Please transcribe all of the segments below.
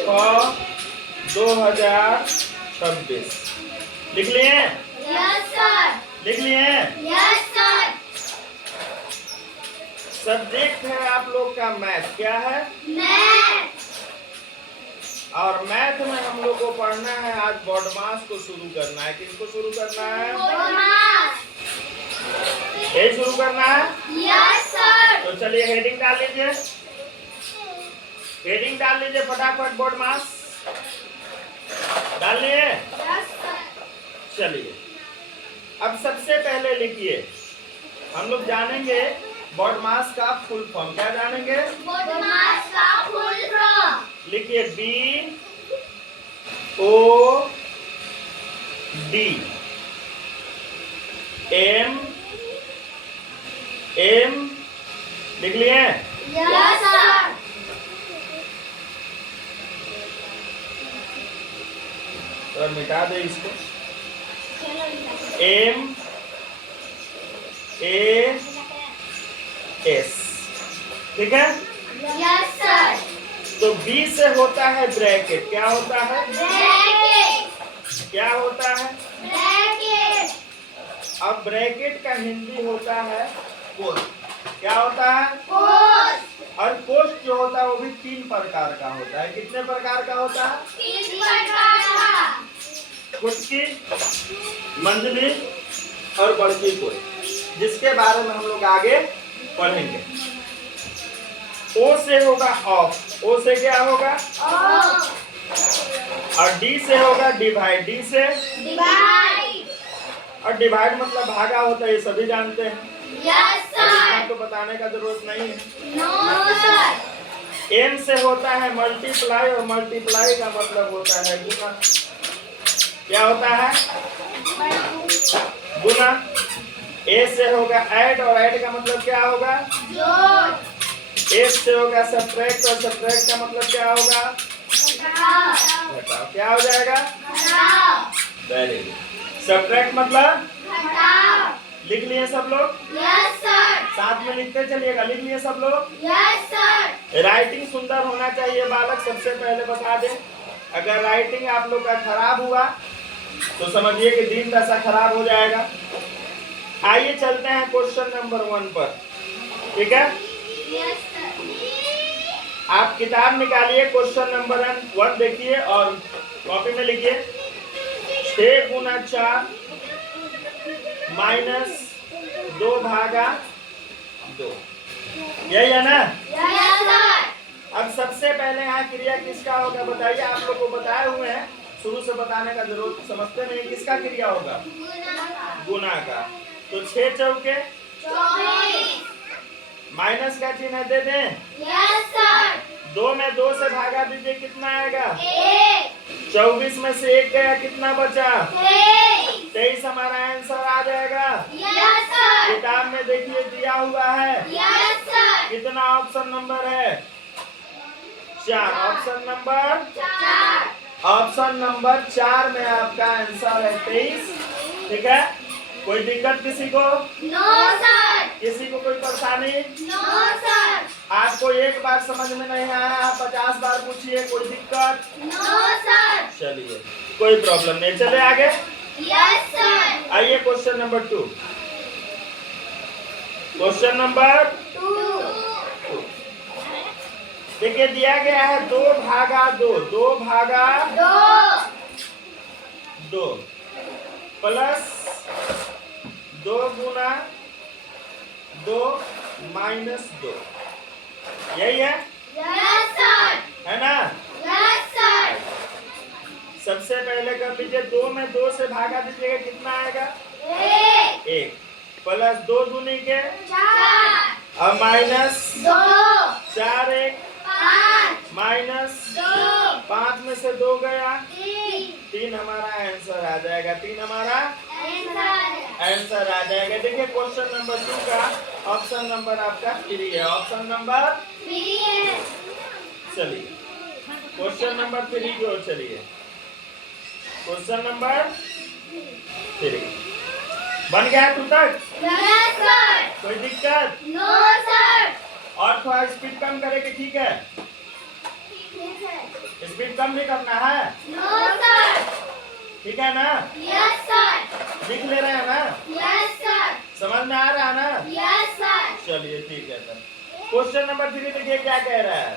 6/2026 लिख लिए? Yes sir. लिख लिए? Yes sir. सब्जेक्ट है आप लोग का मैथ। क्या है? मैथ। और मैथ में हम लोग को पढ़ना है आज बॉडमास को शुरू करना है। किसको शुरू करना है? बॉडमास। ये शुरू करना है? Yes sir. तो चलिए हेडिंग डाल लीजिए। हेडिंग डाल लीजिए फटाफट। बॉडमास डाल लिए? Yes sir. चलिए अब सबसे पहले लिखिए, हम लोग जानेंगे बॉडमास का फुल फॉर्म। क्या जानेंगे? बॉडमास का फुल फॉर्म। लिखिए BODM लिख लिए? Yes sir. तो मिटा दे इसको। MAS ठीक है। Yes sir. तो B से होता है ब्रैकेट। क्या होता है? ब्रैकेट। क्या होता है? ब्रैकेट। अब ब्रैकेट का हिंदी होता है कोष्ठ। क्या होता है? कोष्ठ। और कोष्ठ जो होता है वो भी 3 प्रकार का होता है। कितने प्रकार का होता है? 3 प्रकार का। फुटकी, मंजली और बड़की कोई, जिसके बारे में हम लोग आगे पढ़ेंगे। ओ से होगा ऑफ। ओ से क्या होगा? ऑफ। और डी से होगा डिवाइड। डी से डिवाइड। और डिवाइड मतलब भागा होता है, ये सभी जानते हैं। Yes sir. आपको बताने का जरूरत नहीं है। No sir. एम से होता है मल्टीप्लाई और मल्टीप्लाई का मतलब होता है गुना। क्या होता है? गुना। ए से होगा ऐड और ऐड का मतलब क्या होगा? जोड़। एस से होगा सब्ट्रैक्ट और सब्ट्रैक्ट का मतलब क्या होगा? घटाओ। घटाओ। क्या हो जाएगा? घटाओ। Very good. सब्ट्रैक्ट मतलब घटाओ। लिख लिए सब लोग? Yes sir. साथ में लिखते चलिएगा। लिख लिए सब लोग? Yes sir. राइटिंग सुंदर होना चाहिए बालक, सबसे पहले बता दें। अगर राइटिंग आप लोग का खराब हुआ तो समझिए कि दिन दशा खराब हो जाएगा। आइए चलते हैं क्वेश्चन नंबर 1 पर। ठीक है, यस सर। आप किताब निकालिए। क्वेश्चन नंबर 1 देखिए और कॉपी में लिखिए। 6 गुना 4 माइनस 2/2। यही है ना? Yes sir. अब सबसे पहले यहाँ क्रिया किसका होगा बताइए। आप लोग को बताए हुए हैं, शुरू से बताने का जरूरत समझते नहीं। किसका क्रिया होगा? गुना का। तो 6 चौके 24। माइनस का चिन्ह दे दें। Yes sir. 2 में 2 से भागा दीजिए, कितना आएगा? 1। 24 में से 1 गया, कितना बचा? 23। 23 हमारा आंसर आ जाएगा। Yes sir. किताब में देखिए दिया हुआ है। Yes sir. कितना ऑप्शन नंबर है? 4। Option number 4। ऑप्शन नंबर 4 में आपका आंसर है 23। ठीक है, कोई दिक्कत किसी को? No sir. किसी को कोई परेशानी? No sir. आपको एक बार समझ में नहीं आया, आप 50 बार पूछिए। कोई दिक्कत? No sir. चलिए कोई प्रॉब्लम नहीं, चले आगे। Yes sir. आइए क्वेश्चन नंबर 2। Question number 2। देखिए दिया गया है 2/2। 2/2 प्लस 2 गुना 2 माइनस 2। यही है? Yes sir. है ना? Yes sir. सबसे पहले कर लीजिए, 2 में 2 से भागा दीजिएगा, कितना आएगा? 1 प्लस 2 दूनी के 4। और माइनस 2। 4 1 5। माइनस 2। 5 में से 2 गया, 3। 3 हमारा आंसर आ जाएगा। 3 हमारा आंसर। आंसर आ जाएगा। देखिए क्वेश्चन नंबर 2 का ऑप्शन नंबर आपका 3 है। ऑप्शन नंबर 3 है। चलिए क्वेश्चन नंबर 3 की ओर चलिए। क्वेश्चन नंबर 3 बन गया तू तक? Yes sir. कोई दिक्कत? No sir. और थोड़ा स्पीड कम करे कि ठीक है? ठीक है। स्पीड कम भी करना है, नो सर। ठीक है ना? Yes sir. लिख ले रहे हैं ना? Yes sir. समझ में आ रहा है ना? Yes sir. चलिए ठीक है सर। क्वेश्चन नंबर 3 देखिए क्या कह रहा है।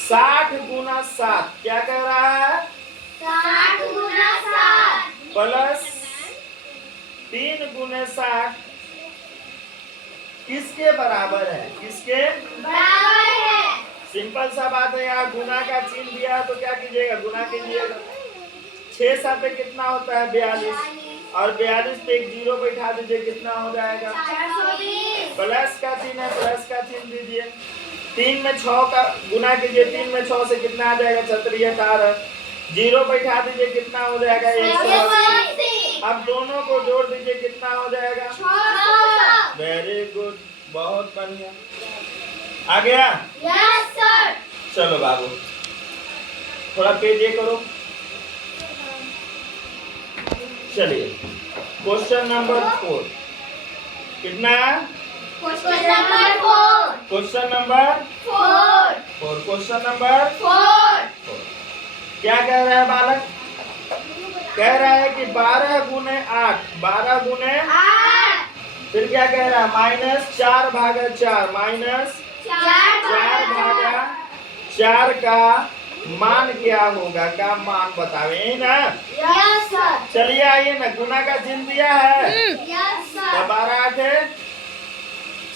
60 गुना 7 क्या कह रहा है? 60 गुना 7 प्लस 3 गुने 60 किसके बराबर है? किसके बराबर है। सिंपल सा बात है यार। गुना का चिन्ह दिया है तो क्या कीजिएगा? गुना कीजिएगा। 6 7 पे कितना होता है? 42 और 42 पे एक जीरो बैठा दीजिए, कितना हो जाएगा? 420। प्लस का चिन्ह है, प्लस का चिन्ह दीजिए। 3 में 6 का गुना कीजिए, 3 में 6 से कितना आ जाएगा? 18 जीरो बैठा दीजिए, कितना हो जाएगा? 180। अब दोनों को जोड़ दीजिए, कितना हो जाएगा? 600। वेरी गुड, बहुत बढ़िया। आ गया? Yes sir. चलो बाबू थोड़ा पेज ये करो। चलिए क्वेश्चन नंबर 4 कितना? Question number 4। Question number 4। 4 question number 4। क्या कह रहा है बालक? कह रहा है कि 12 गुने 8 12 गुने 8। फिर क्या कह रहा है? माइनस 4 भागा 4 माइनस 4 भागा 4 का मान क्या होगा? का मान बतावे, यही ना? Yes sir. चलिए आइए ना, गुना का चिन्ह दिया है यस तो सर। 12 8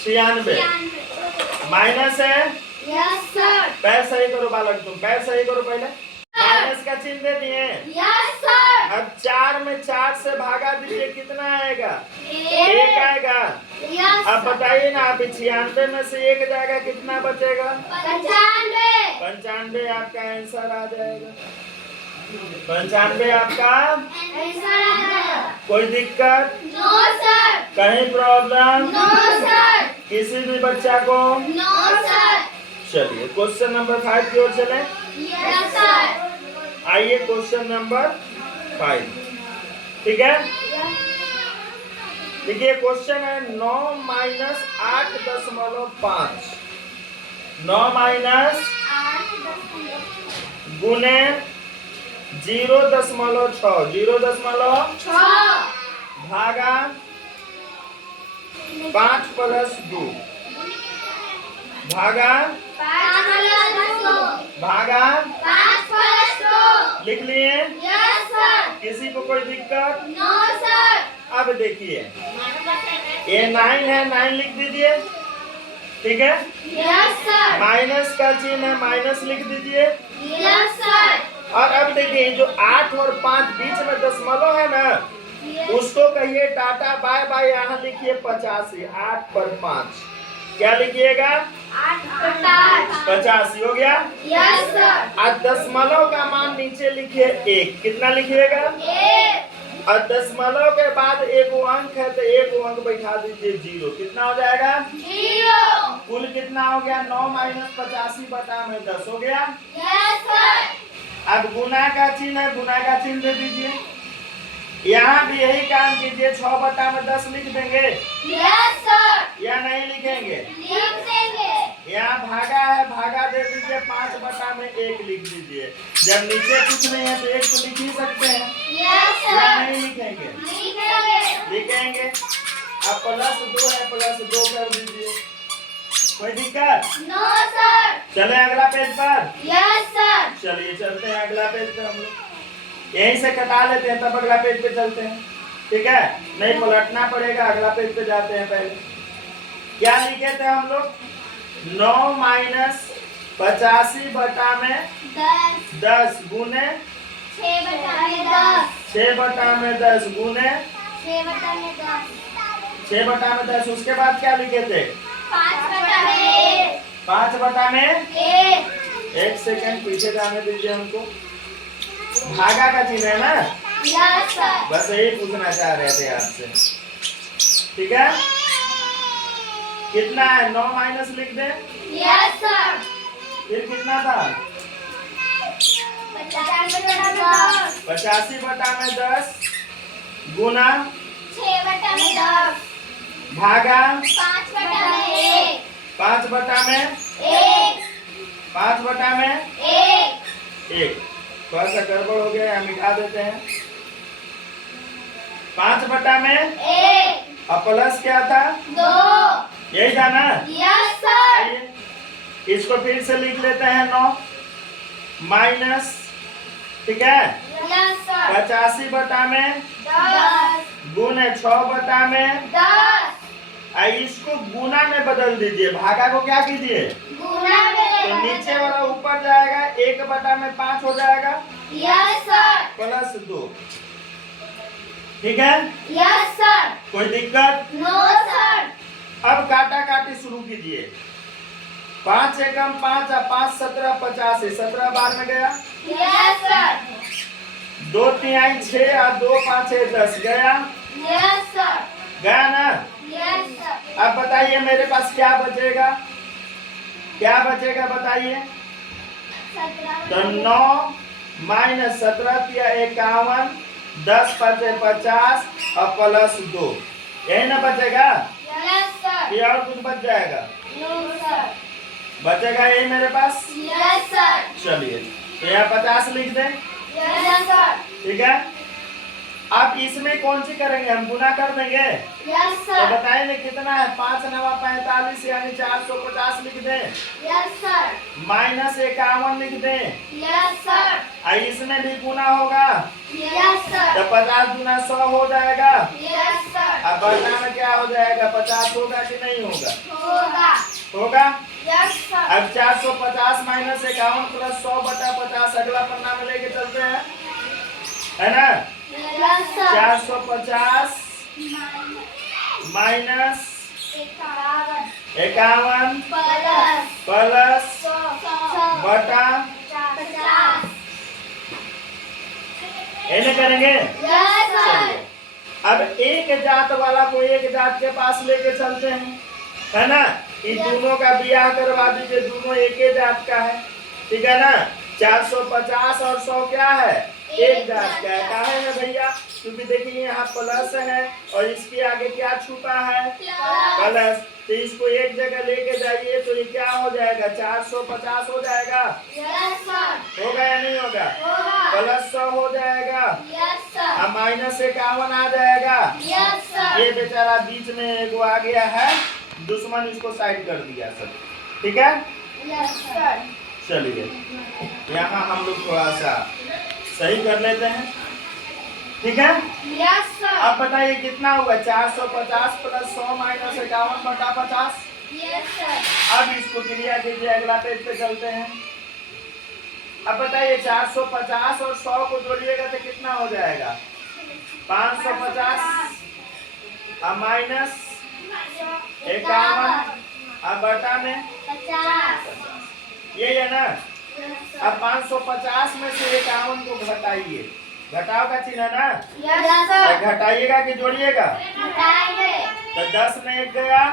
96 माइनस है। Yes sir. पैर सही करो बालक, तुम पैर सही करो पहले। माइनस का चिन्ह दे दिए। Yes sir. अब 4 में 4 से भागा दीजिए, कितना आएगा? 1 1। आएगा। यस अब बताइए ना, आप 96 में से 1 जाएगा, कितना बचेगा? 95। 95 आपका आंसर आ जाएगा। 95 आपका। आंसर। कोई दिक्कत? No sir. कहीं प्रॉब्लम? No sir. किसी भी बच्चा को? No sir. चलिए क्वेश्चन नंबर 5 की ओर चले। Yes sir. आइए क्वेश्चन नंबर 5, ठीक है? देखिए क्वेश्चन है 9 माइनस 8.5 9 माइनस गुने 0.6 0.6 भागा 5 प्लस 2 भागा 5 प्लस 2 भागा 5 प्लस 2। लिख लिए? Yes sir. किसी को कोई दिक्कत? No sir. अब देखिए ये 9 है, 9 लिख दीजिए, ठीक है? Yes sir. माइनस का चिन्ह है, माइनस लिख दीजिए। Yes sir. और अब देखिए जो 8 और 5 बीच में दशमलव है ना, उसको कहिए टाटा बाय बाय। यहाँ लिखिए 85 8 पर 5 क्या लिखिएगा? 8 पर 5 85 हो गया। Yes sir. और दशमलव का मान नीचे लिखिए 1, कितना लिखिएगा? 1। और दशमलव के बाद एक अंक है तो एक अंक बैठा दीजिए 0, कितना हो जाएगा? 0। कुल कितना हो गया? 9 माइनस 85 बटा में 10 हो गया। Yes sir. अब गुना का चिन्ह है, गुना का चिन्ह दे दीजिए। यहाँ भी यही काम कीजिए, 6 बटा में 10 लिख देंगे यस सर। या नहीं लिखेंगे? लिख देंगे। यहाँ भागा है, भागा दे दीजिए, 5 बटा में 1 लिख दीजिए। जब नीचे कुछ नहीं है तो 1 तो लिख ही सकते हैं यस या सर। नहीं लिखेंगे? लिखेंगे। लिखेंगे। अब प्लस 2 है, प्लस 2 कर दीजिए। कोई दिक्कत? No sir. चले अगला पेज पर। Yes sir. चलिए चलते हैं अगला पेज पे। हम लोग यहीं से कटा लेते हैं, तब अगला पेज पे चलते हैं, ठीक है? नहीं पलटना पड़ेगा, अगला पेज पे जाते हैं। पहले क्या लिखे थे हम लोग? 9 माइनस 85 बटा में 10 गुने 6 बटा में 10 6 बटा में 10 गुने 6 बटा में 10 6 बटा में 10। उसके बाद क्या लिखे थे? 5 बटा में 1 5 बटा में 1। एक सेकंड पीछे जाने दीजिए हमको। भागा का चिन्ह है ना? Yes sir. बस यही पूछना चाह रहे थे आपसे, ठीक है? कितना है? 9 माइनस लिख दे। Yes sir. फिर कितना था? 50 बटा में 10 85 बटा में 10 गुना 6 बटा में 10 भागा 5 बटा में 1 5 बटा में 1 5 बटा में 1 1 थोड़ा सा गड़बड़ हो गया, हम मिटा देते हैं। 5 बटा में 1 और प्लस क्या था? 2 यही था ना? यस सर आइए इसको फिर से लिख लेते हैं। 9 माइनस, ठीक है, यस सर 85 बटा में 10 गुने 6 बटा में 10 इसको गुना में बदल दीजिए, भागा को क्या कीजिए? गुना में तो नीचे वाला ऊपर जाएगा, 1 बटा में 5 हो जाएगा यस सर प्लस 2, ठीक है? यस सर कोई दिक्कत? नो सर अब काटा काटी शुरू कीजिए। 5 एकम 5 और 5 17 85, 17 बार में गया। यस सर 2 तिहाई 6 और 2 5 10 गया, यस सर गया ना? यस सर अब बताइए मेरे पास क्या बचेगा? क्या बचेगा बताइए? 17 तो 9 माइनस 17 या 51, 10 5 50 और प्लस 2, यही ना बचेगा? यस सर या और कुछ बच जाएगा? नो सर बचेगा यही मेरे पास। यस सर चलिए तो यहाँ 50 लिख दें, यस सर ठीक है? अब इसमें कौन सी करेंगे? हम गुना कर देंगे। यस तो सर बताइए कितना है? 5 9 45 यानी 450 लिख दें, यस सर माइनस 51 लिख दें, यस सर और इसमें भी गुना होगा यस सर तो 50 गुना 100 हो जाएगा। यस सर अब बचना में क्या हो जाएगा? 50 होगा कि नहीं होगा? होगा होगा। यस सर अब 450 माइनस 51 प्लस 100 बटा 50 अगला पन्ना में लेके चलते हैं, है ना? यस सर 450 माइनस 51 प्लस बटा इन्हें करेंगे। चलिए अब एक जात वाला को एक जात के पास लेके चलते हैं, है ना? इन दोनों का ब्याह करवा दीजिए, दोनों एक ही जात का है, ठीक है ना? 450 और 100 क्या है? एक जात का है। काहे है भैया? क्योंकि देखिए यहाँ प्लस है और इसके आगे क्या छुपा है? प्लस। तो इसको एक जगह लेके जाइए तो ये क्या हो जाएगा? 450 हो जाएगा। होगा या नहीं होगा? प्लस 100 हो जाएगा और माइनस 51 आ जाएगा। ये बेचारा बीच में एगो आ गया है दुश्मन, इसको साइड कर दिया सब, ठीक है? चलिए यहाँ हम लोग थोड़ा सा सही कर लेते हैं, ठीक है? अब बताइए कितना हुआ? 450 प्लस 100 माइनस 51 बटा 50। अब इसको क्रिया कीजिए, अगला पेज पे चलते हैं। अब बताइए 450 और 100 को जोड़िएगा तो कितना हो जाएगा? 550 और माइनस 51 और बटा में 50, ये है ना? अब 550 में से 51 को घटाइए, घटाओ का चिन्ह है ना? तो घटाइएगा कि जोड़िएगा? तो 10 में 1 गया,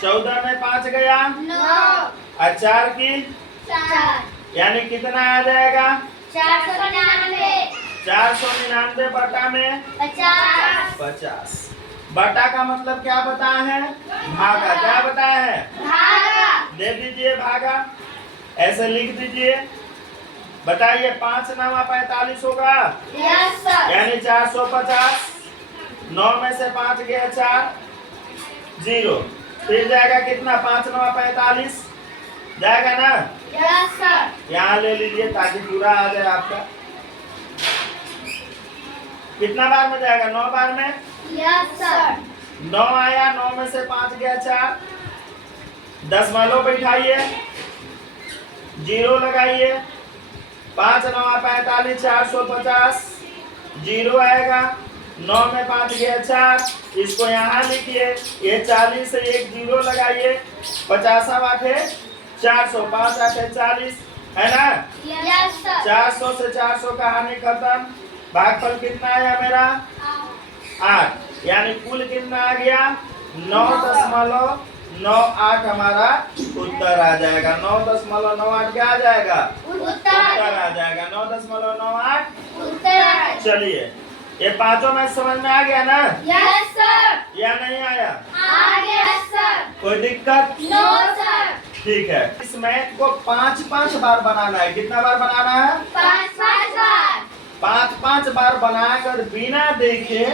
14 में 5 गया और 4 की यानी कितना आ जाएगा? 499 बटा में 50। बटा का मतलब क्या बताया है? भागा। क्या बताया है? दे दीजिए भागा, ऐसे लिख दीजिए। बताइए 5 9 45 होगा, यानी 450। 9 में से 5 गया 4, 0 फिर जाएगा कितना? 5 9 45 जाएगा ना? यहाँ ले लीजिए ताकि पूरा आ जाए आपका। कितना बार में जाएगा? 9 बार में। 9 आया, 9 में से 5 गया 4, दशमलव बैठाइए, 0 लगाइए, 5 9 45 450, 0 आएगा। 9 में 5 गया 4, इसको यहाँ लिखिए, ये 40 से 1 0 लगाइए, 50 आठे 400, 5 8 40, है ना? 400 से 400 का हानि खत्म। भागफल कितना आया मेरा? 8, यानी कुल कितना आ गया? 9.98 हमारा उत्तर आ जाएगा। 9.98 क्या आ जाएगा? उत्तर आ जाएगा 9.98। चलिए ये पांचों में समझ में आ गया ना? या नहीं आया? कोई दिक्कत? ठीक है, इस मैथ को 5-5 बार बनाना है। कितना बार बनाना है? 5 बार। 5-5 बार बनाकर बिना देखे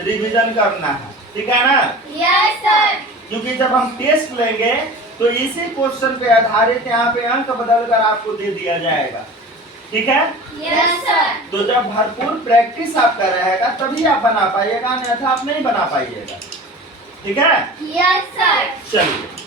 रिवीजन करना है। ठीक है ना? Yes sir. क्योंकि जब हम टेस्ट लेंगे तो इसी क्वेश्चन पे आधारित यहाँ पे अंक बदलकर आपको दे दिया जाएगा। ठीक है? Yes sir. तो जब भरपूर प्रैक्टिस आपका रहेगा तभी आप बना पाइएगा, अन्यथा आप नहीं बना पाइएगा। ठीक है? Yes sir. चलिए।